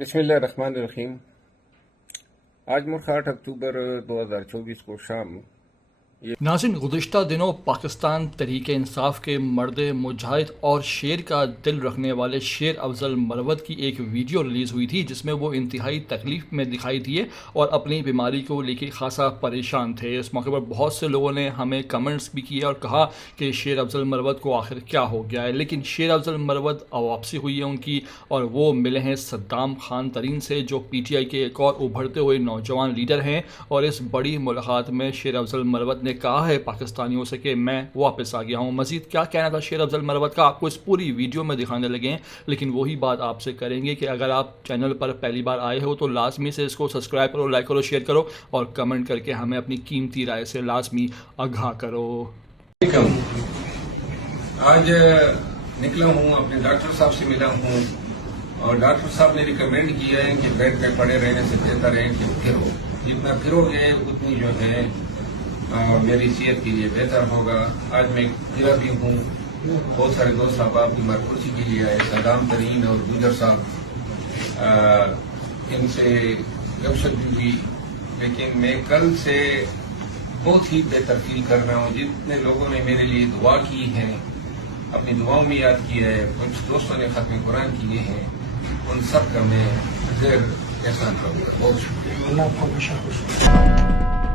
بسم اللہ الرحمن الرحیم۔ آج ملک 8 اکتوبر 2024 کو شام ناظرین، گزشتہ دنوں پاکستان تحریک انصاف کے مرد مجاہد اور شیر کا دل رکھنے والے شیر افضل مروت کی ایک ویڈیو ریلیز ہوئی تھی جس میں وہ انتہائی تکلیف میں دکھائی دیے اور اپنی بیماری کو لے کے خاصا پریشان تھے۔ اس موقع پر بہت سے لوگوں نے ہمیں کمنٹس بھی کیے اور کہا کہ شیر افضل مروت کو آخر کیا ہو گیا ہے، لیکن شیر افضل مروت واپسی ہوئی ہے ان کی اور وہ ملے ہیں صدام خان ترین سے، جو پی ٹی آئی کے ایک اور ابھرتے ہوئے نوجوان لیڈر ہیں۔ اور اس بڑی ملاقات میں شیر افضل مروت نے کہا ہے پاکستانیوں سے کہ میں واپس آ گیا ہوں۔ مزید کیا کہنا تھا شیر افضل مروت کا آپ کو اس پوری ویڈیو میں دکھانے لگے ہیں، لیکن وہی بات آپ سے کریں گے کہ اگر آپ چینل پر پہلی بار آئے ہو تو لازمی سے اس کو سبسکرائب کرو، لائک کرو، شیئر کرو اور کمنٹ کر کے ہمیں اپنی قیمتی رائے سے لازمی آگاہ کرو۔ آج نکلا ہوں، اپنے ڈاکٹر صاحب سے ملا ہوں اور ڈاکٹر صاحب نے ریکمینڈ کیا ہے کہ بیڈ پہ پڑے رہنے سے بہتر ہے کہ پھرو، جتنا پھرو گے اتنی جو ہے میری صحت کے لیے بہتر ہوگا۔ آج میں گرا بھی ہوں، بہت سارے دوست احباب کی مرکزی کے لیے آئے، صدام ترین اور گجر صاحب، ان سے گپ شپ بھی ہوئی، لیکن میں کل سے بہت ہی بہتر فیل کر رہا ہوں۔ جتنے لوگوں نے میرے لیے دعا کی ہے، اپنی دعاؤں میں یاد کیا ہے، کچھ دوستوں نے ختم قرآن کیے ہیں، ان سب کا میں خیر احسان کروں گا۔ بہت شکریہ۔